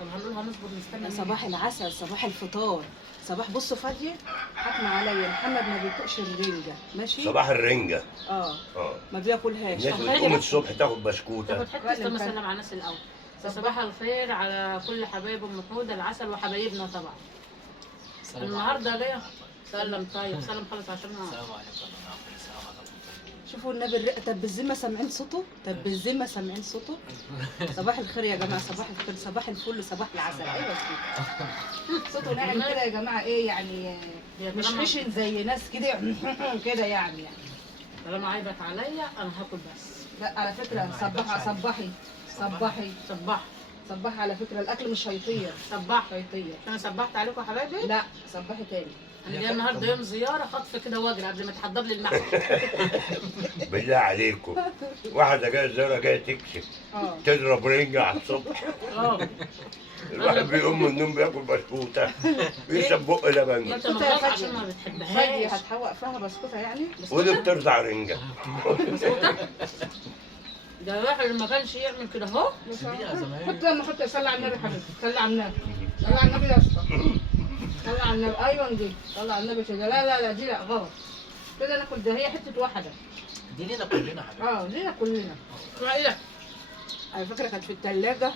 طب هنقولها نصبر نستنى صباح العسل، صباح الفطار، صباح. بصوا فاديه حكم عليا، محمد ما بياكلش الرنجه، ماشي؟ صباح الرنجة. اه اه ما بياكلهاش. الناس بتقوم الصبح تاخد بسكوتة. تاخد حته استنى اسلم على الناس الاول. صباح الخير على كل حبايب ام حموده العسل وحبايبنا طبعا. النهارده ليه؟ سلم طيب سلم خالص عشان السلام عليكم ورحمة الله وبركاته. شوفوا النبي طب بالذمه سامعين صوته؟ طب بالذمه سامعين صوته؟ صباح الخير يا جماعه، صباح الخير، صباح الفل، صباح العسل. ايوه كده صوته ناعم كده يا جماعه، ايه يعني مش خشن زي ناس كده كده يعني. طالما عيبك عليا انا هاكل بس. لا على فكره صبحي صبحي على فكره الاكل مش هيطير. صباح هيطير. انا صبحت عليكم يا حبايبي. لا صبحي تاني. انا جايه النهارده يوم زياره خطف كده واجري قبل ما تحضر لي المحشي. بالله عليكم، واحدة جاية زيارة جاية تكشف تضرب رنجة على الصبح. الواحد بيقوم من النوم بياكل بسكوتة بيشرب بق لبن. انت مغلط عشان ما فادي بتحبهاش. هتحوق فيها بسكوته يعني. ودي بترضع رنجة. ده الواحد اللي ما كانش يعمل كده اهو. حط لما حط صلي على النبي حبيبي، صلي على النبي، صلي على النبي يا اسطى، صلي على النبي. ايوه دي صلي على النبي كده. لا دي لا غلط كده. ناكل ده هي حته واحده. دي لينا كلنا حبيبي. لينا كلنا. ايه على فكره كانت في الثلاجه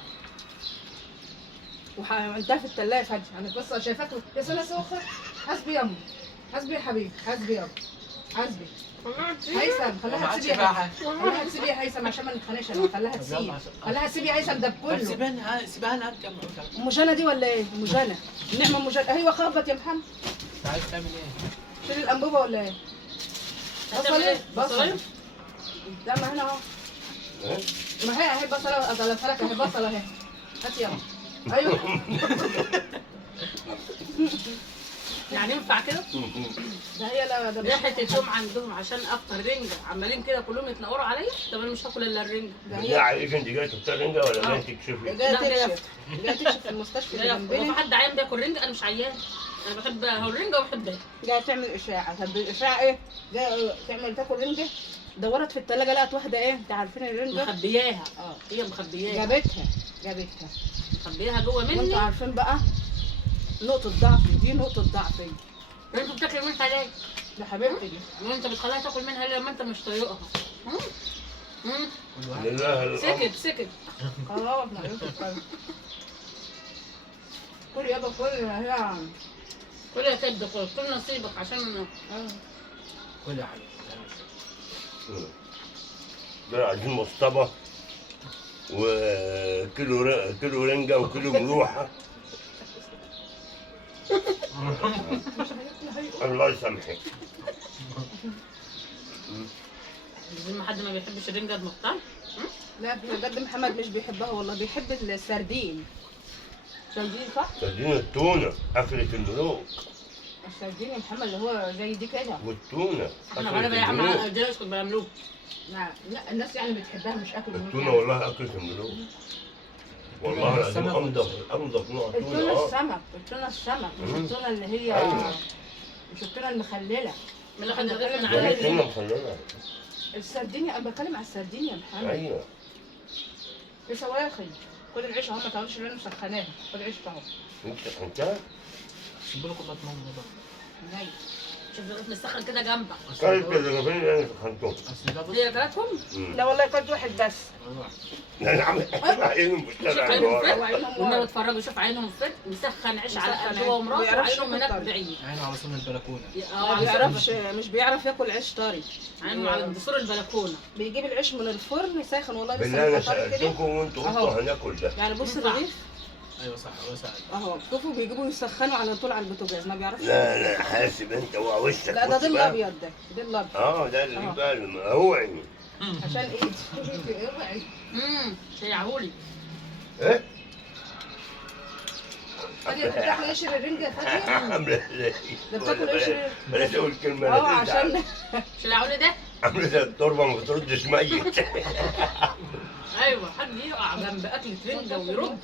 وعندها في الثلاجه فادي. انا بس شايفاك يا سنه سوخه. حسبي يا امي، حسبي يا حبيبي، حسبي يا حسبي. هيثم خليها تسيب يا هيثم، خليها تسيب يا هيثم عشان ما نتخانقش. انا خليها تسيب، خليها تسيب يا هيثم ده بكله. سيبها لها كم. ام جنى دي ولا ايه؟ ام جنى نعمه ام جنى. ايوه خبط يا محمد. انت عايز تعمل ايه؟ شيل الانبوبه ولا ايه؟ بصله بصله لا ما هنا اهو. ما هي اهي بصله اضلفها لك اهي. بصله اهي هات يلا. ايوه يعني ينفع كده؟ ده هي لا ده ريحه التوم عندهم عشان اكتر رنجه عمالين كده كلهم يتنقروا عليا. طب انا مش هاكل الا الرنجه. بالله عليك انت جايه تختار رنجة ولا جايه تكشفي؟ جايه تكشف في المستشفى اللي هو جنبنا. في حد عيان بياكل رنجه؟ انا مش عيان، انا بحب الرنجه وبحبها. جايه تعمل اشاعه. طب الاشاعه ايه؟ جايه تعمل تاكل رنجه. دورت في الثلاجه لقت واحده ايه؟ انت عارفين الرنجه مخبياها. هي مخبياها. جابتها مخبياها جوه مني. وانتوا عارفين بقى نقطه ضعفي دي، نقطه ضعفي. انتوا بتاكلوا منها ليه؟ ده حبيبتي دي. وانت بتخليها تاكل منها ليه لما انت مش طايقها؟ لله الامر. سكت خلاص ما ينفعش. كل يابا كل هي كل يا كد كل نصيبك عشان كل يا حبيبي. دول عايزين مصطبة وكيلو رنجة وكيلو ملوحة. الله يسامحك. زي ما حد ما بيحبش الرنجة المختار. لا بجد محمد مش بيحبها والله، بيحب السردين. سردين صح؟ سردين التونة أكلة الملوك. السردين يا محمد اللي هو زي دي كده. والتونة احنا أكلة غالبا يا عم الملوك. ادينا اسكت بلا ملوك. لا الناس يعني بتحبها مش اكل الملوك. التونة والله أكلة الملوك. والله العظيم أنضف نوع تونة. التونة السمك، التونة السمك مش التونة اللي هي مش التونة المخللة. من اللي احنا بنتكلم ده عليها التونة مخللة. السردين انا بتكلم على السردين يا محمد. أيوه. في سواخن. خد العيش اهو، ما تعرفش اللي انا مسخناها. خد العيش اهو. أنت سخنتها؟ سيبوا لكم بطنهم ده. ناي. شوف ده مسخن كده جنبك. كلت الرغيفين اللي أنا سخنتهم. اصل ده بص. هي اكلتهم؟ لا والله كلت واحد بس. أنا عامل عينهم شوف بتشتغل عينهم ورا. فين؟ كنا بنتفرجوا شوف عينهم فين؟ مسخن عيش على قلبه هو ومراته وعينهم هناك بعيد. عينه على صون البلكونه. ما بيعرفش، مش بيعرف ياكل عيش طري. عينهم على دسور البلكونه. بيجيب العيش من الفرن ساخن والله لسه بالله أنا طري كده. سألتكم وأنتوا قلتوا هناكل ده. يعني بص ينفع. الرغيف ايوه صح هو سأل. اهو، شوفوا بيجيبوا يسخنوا على طول على البوتاجاز. ما بيعرفش. لا حاسب أنت وشك. لا ده بص بقى. الابيض ده، ده الابيض ده اللي بقى هو عيني. عشان ايدي. اوعي. شيعهولي. إيه؟ فادية بتاكل قشر الرنجة يا فادية؟ عاملة ازاي؟ ده بتاكل قشر. بلاش اقول كلمة اه عشان شيعهولي ده؟ عاملة زي التربة ما بتردش ميت. ايوه حد يقع جنب اكلة رنجة ويرد.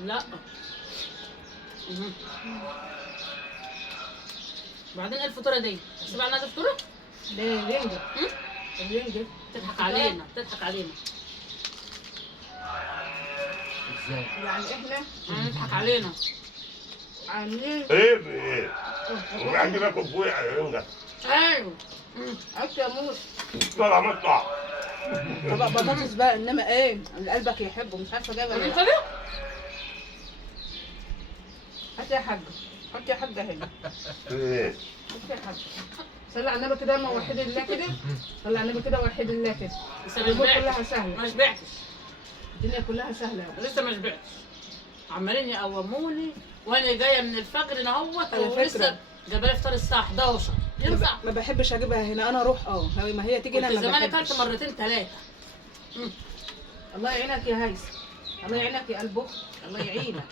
لا. بعدين ايه الفطوره دي؟ سيب على الناس فطوره؟ ده رنجة. الرنجة تضحك علينا تضحك علينا. ازاي؟ يعني احنا تضحك علينا. عاملين ايه وعندي باكل فوق على الرنجة. ايوه. اكل يا موس طلع مطلع. طبق بطاطس بقى، انما ايه اللي قلبك يحبه مش عارفه جايبه ولا انت لا. ليه؟ هات يا حاجه، هات يا حاجه هنا، ايه هات يا حاجه. صلي على النبي كده، ما وحد الله كده، صلي على النبي كده وحد الله كده. لسه ما الامور شبعتش. كلها سهله، ما شبعتش. الدنيا كلها سهله. لسه ما شبعتش. عمالين يقوموني وانا جايه من الفجر نهوت على ولسه فكرة. جايبه لي فطار الساعه 11. ينفع؟ ما بحبش اجيبها هنا، انا اروح ما هي تيجي هنا كنت ما زمان بحبش. اكلت مرتين ثلاثه. الله يعينك يا هيثم، الله يعينك يا قلب اختي، الله يعينك.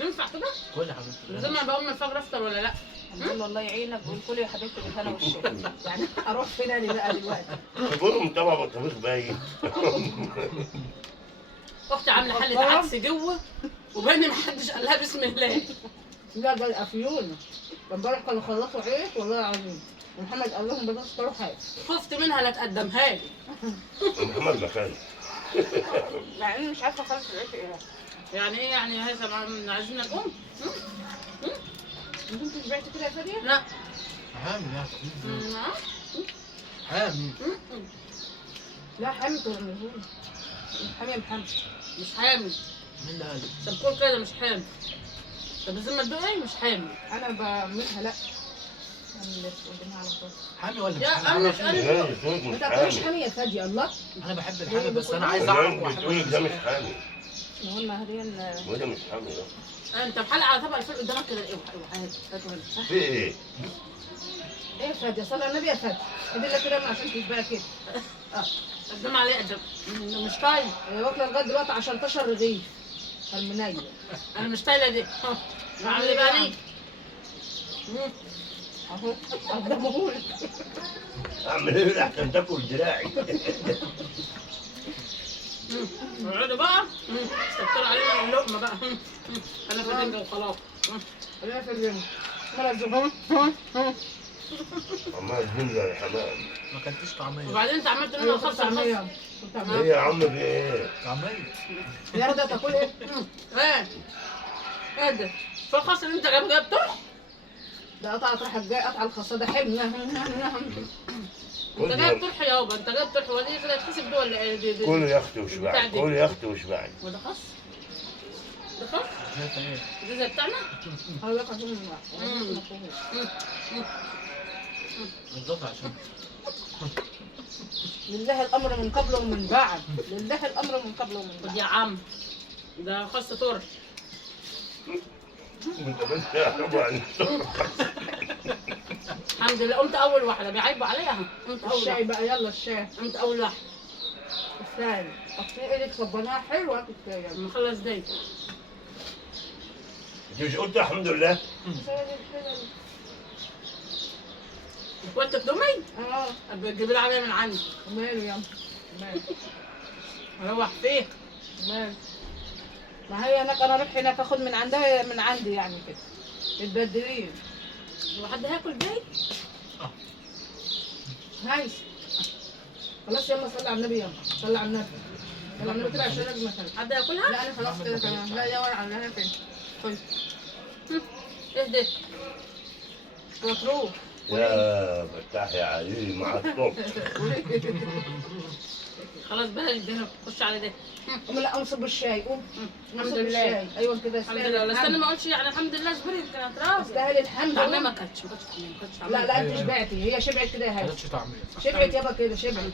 ينفع كده؟ كل حبيبتي. زي ما بقوم من الفجر افطر ولا لا؟ نقول له الله يعينك وكل يا حبيبتي بالهنا والشفا. يعني اروح فين انا بقى دلوقتي؟ بقولهم طبعا بطاريخ باين. اختي عامله حله عدس جوه وباني ما حدش قال لها بسم الله. لا ده الافيون، امبارح كانوا خلصوا عيش والله العظيم، ومحمد قال لهم بس تفطروا حاجه. خفت منها لا تقدمها لي. محمد مكان. مع اني مش عارفه خالص العيش ايه. يعني ايه يعني يا هيثم عايزين نقوم؟ انت شبعتي كده يا فاديه؟ لا. حامل يا حبيبي. نعم. حامل. لا حامل ترميهولي. حامل يا محمد. مش حامل. مين اللي قال؟ طب قول كده مش حامل. طب لازم ما تدوق ايه مش حامل. انا بعملها لا. اعمل قدامها على طول. حامل ولا مش يا حامل؟ أمي مش قال. لا صوت ما مش تاكلوش حامل. حامي يا فاديه الله. انا بحب الحامل بس انا عايز اعرف بتقول ده مش حامل. نقول ما هدين وده مش حامل. انت بحلق على طبق الفول قدامك كده. اوعى اوعى هاتوا هنا. في ايه؟ ايه يا فاديه؟ صلي على النبي يا فاديه. ادي كده عشان تشبعي كده. قدام عليه قدام. مش طايله. هي واكله لغايه دلوقتي 10 رغيف. المنيل. انا مش طايله دي. عامل ايه بقى ليه؟ اهو قدمهولك. اعمل ايه احسن تاكل دراعي. اقعدوا بقى. استكتروا علينا اللقمه بقى. انا في الرنجه وخلاص. خلينا في الرنج. مرزق. عمال الزنزة يا حمام. ما كلتش طعميه. وبعدين انت عملت لنا خاصه خاصه. ايه ايه يا عم في ايه؟ طعميه. يا رضا تاكل ايه؟ ايه ده؟ فالخاص اللي انت جايب طرح. ده قطعت راح الجاي قطع الخاصه ده حلو. انت جايب طرح يابا انت جايب طرح ودي كده تحسب ده ولا ايه؟ دي كل يا اختي وشبعي. كل يا اختي وشبعي. وده خاص؟ ده خاص؟ شايفه ايه؟ ده زي بتاعنا؟ هقول لك عشان بالظبط عشان لله الامر من قبل ومن بعد، لله الامر من قبل ومن خد بعد. يا عم ده خاص طرح. انت بس يا طبعا. الحمد لله قمت اول واحده بيعيبوا عليها. قمت اول الشاي واحده. بقى يلا الشاي. قمت اول واحده. الثاني اصل ايدك صبناها حلوه كنت لما اخلص دي. انت مش قلت الحمد لله؟ وانت تدومي؟ اه بتجيب لي عربيه من عندي. ماله يا ماله اروح فيه. ماله. ما هي هناك انا اروح هناك اخد من عندها من عندي يعني كده متبدلين. هو حد هياكل دي؟ هايس خلاص يلا صلي على النبي، يلا صلي على النبي، يلا النبي كده عشان لازم مثلا. حد هياكلها؟ لا انا خلاص كده تمام. لا يا ورا على فين؟ طيب اهدى. مطروح. يا فتاح يا علي مع الصبح. خلاص بلاش دي خش على ده. قوم لا انصب الشاي قوم. الحمد انصب لله. الشاي ايوه كده. الحمد لله ولا استنى ما اقولش يعني الحمد لله اصبري يمكن اتراضى. تستاهل الحمد. طعمها ما كانتش طعمها ما كانتش لا لا انت أيوة. شبعتي، هي شبعت كده يا ما هاي. كلتش طعميه. شبعت يابا كده شبعت.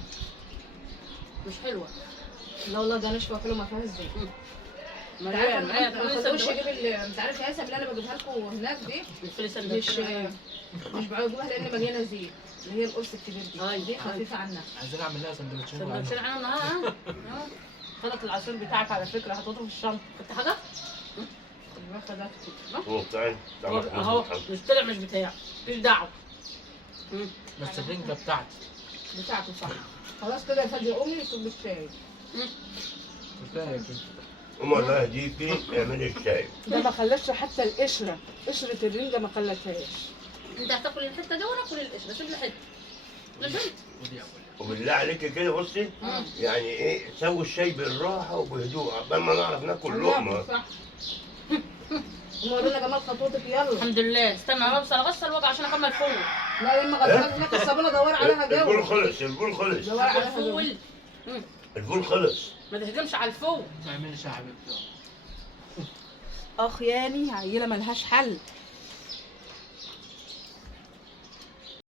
مش حلوه. لا والله ده ناشفه وحلوه ما فيهاش زيت. انت عارف مريم انا ما خدوش اجيب انت عارف يا هيثم اللي انا بجيبها لكم هناك دي مش بجيبها لان مليانه زيت، اللي هي القرص الكبير دي. دي خفيفه عنها. عايزين اعمل لها سندوتشين سندوتشين عنها النهارده. خلط العصير بتاعك على فكره هتحطه في الشنطه. كنت حاجه؟ الوقت ده هو بتاعي. اهو مش طلع مش بتاعي. ماليش دعوه. بس الرنجه بتاعتي. بتاعته صح. خلاص كده يا فادي قومي صب الشاي. كفايه كده. ام الله يهديكي اعملي الشاي. ده ما خلتش حتى القشره، قشره الرنجه ما خلتهاش. انت هتاكل الحته دي وانا اكل القشره. سيب لي حته. ودي ودي وبالله عليك كده بصي يعني ايه سوي الشاي بالراحه وبهدوء قبل ما نعرف ناكل لقمه. صح. ورونا جمال خطوتك يلا. الحمد لله. استنى انا اوصل اغسل الوجه عشان اكمل فول. لا لما غسلت لك الصابونه دوري عليها الفول جو. خلص الفول خلص دوري عليها جو. فول. الفول خلص. ما تهجمش على الفول. ما تعملش يا حبيبتي. اخ ياني عيله ملهاش حل.